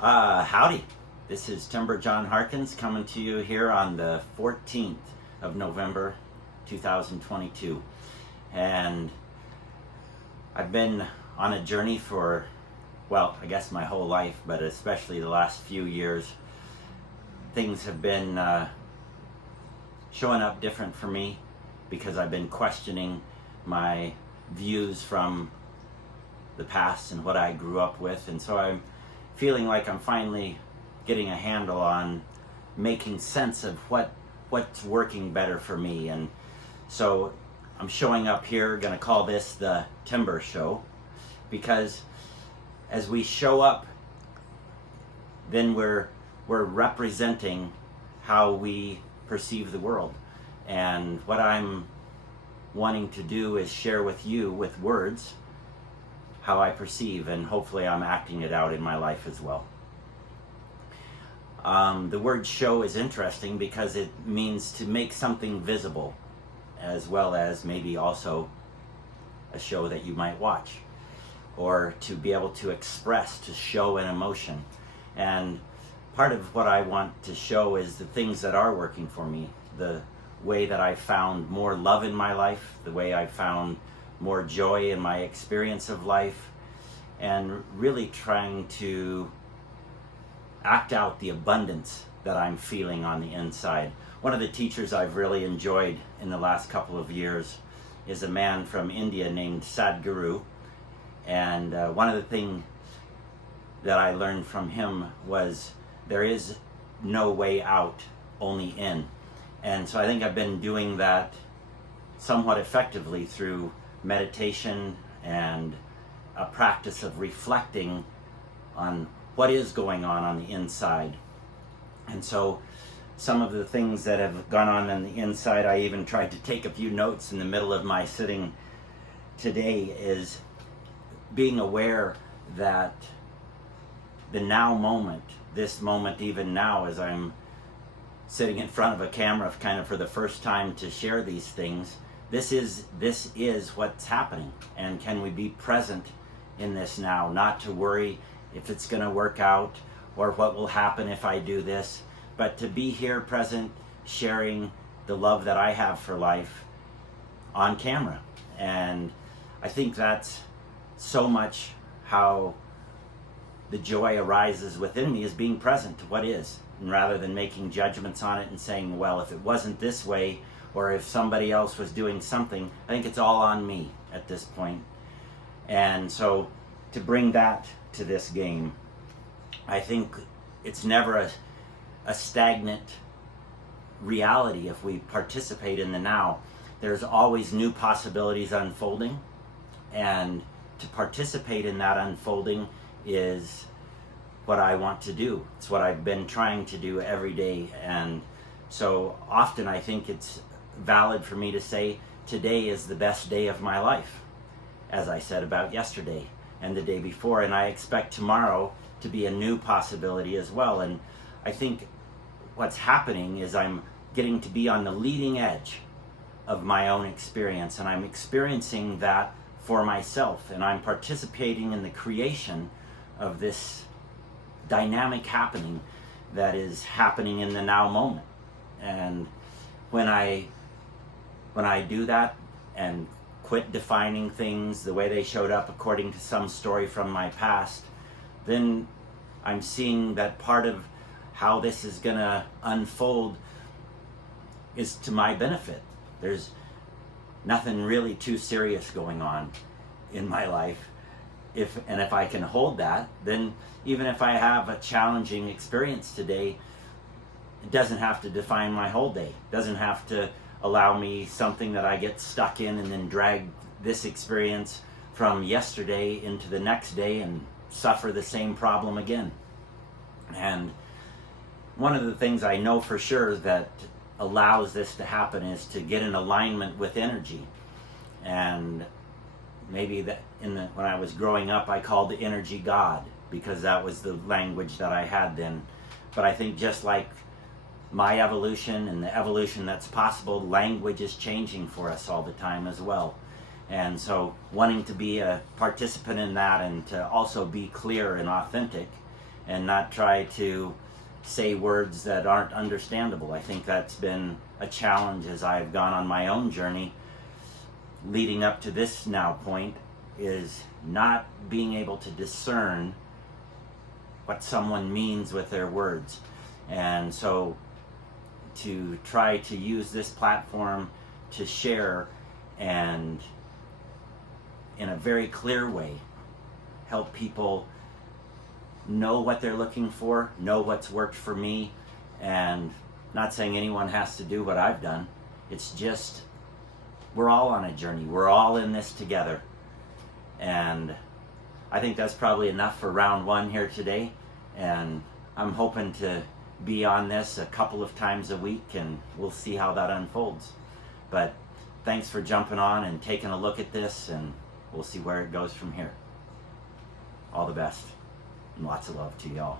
Howdy. This is Timber John Harkins coming to you here on the 14th of November 2022. And I've been on a journey for, well, I guess my whole life, but especially the last few years. Things have been showing up different for me because I've been questioning my views from the past and what I grew up with. And so I'm feeling like I'm finally getting a handle on making sense of what's working better for me. And so I'm showing up here, gonna call this the Timber Show, because as we show up, then we're representing how we perceive the world. And what I'm wanting to do is share with you with words how I perceive, and hopefully I'm acting it out in my life as well. The word show is interesting because it means to make something visible, as well as maybe also a show that you might watch, or to be able to express, to show an emotion. And part of what I want to show is the things that are working for me, the way that I found more love in my life, the way I found more joy in my experience of life, and really trying to act out the abundance that I'm feeling on the inside. One of the teachers I've really enjoyed in the last couple of years is a man from India named Sadhguru. And one of the things that I learned from him was there is no way out, only in. And so I think I've been doing that somewhat effectively through meditation and a practice of reflecting on what is going on the inside. And so some of the things that have gone on the inside, I even tried to take a few notes in the middle of my sitting today, is being aware that the now moment, this moment even now as I'm sitting in front of a camera kind of for the first time to share these things, this is what's happening. And can we be present in this now, not to worry if it's going to work out or what will happen if I do this, but to be here present, sharing the love that I have for life on camera. And I think that's so much how the joy arises within me, is being present to what is, and rather than making judgments on it and saying, well, if it wasn't this way, or if somebody else was doing something, I think it's all on me at this point. And so to bring that to this game, I think it's never a stagnant reality if we participate in the now. There's always new possibilities unfolding, and to participate in that unfolding is what I want to do. It's what I've been trying to do every day. And so often I think it's valid for me to say today is the best day of my life, as I said about yesterday and the day before, and I expect tomorrow to be a new possibility as well. And I think what's happening is I'm getting to be on the leading edge of my own experience, and I'm experiencing that for myself, and I'm participating in the creation of this dynamic happening that is happening in the now moment. And when I do that and quit defining things the way they showed up according to some story from my past, then I'm seeing that part of how this is gonna unfold is to my benefit. There's nothing really too serious going on in my life. If I can hold that, then even if I have a challenging experience today, it doesn't have to define my whole day. It doesn't have to allow me something that I get stuck in and then drag this experience from yesterday into the next day and suffer the same problem again. And one of the things I know for sure that allows this to happen is to get in alignment with energy. And maybe that when I was growing up, I called the energy God, because that was the language that I had then. But I think just like my evolution and the evolution that's possible, language is changing for us all the time as well. And so wanting to be a participant in that and to also be clear and authentic and not try to say words that aren't understandable. I think that's been a challenge as I've gone on my own journey leading up to this now point, is not being able to discern what someone means with their words. And so to try to use this platform to share and in a very clear way help people know what they're looking for, know what's worked for me, and not saying anyone has to do what I've done. It's just we're all on a journey. We're all in this together. And I think that's probably enough for round one here today. And I'm hoping to be on this a couple of times a week, and we'll see how that unfolds. But thanks for jumping on and taking a look at this, and we'll see where it goes from here. All the best, and lots of love to y'all.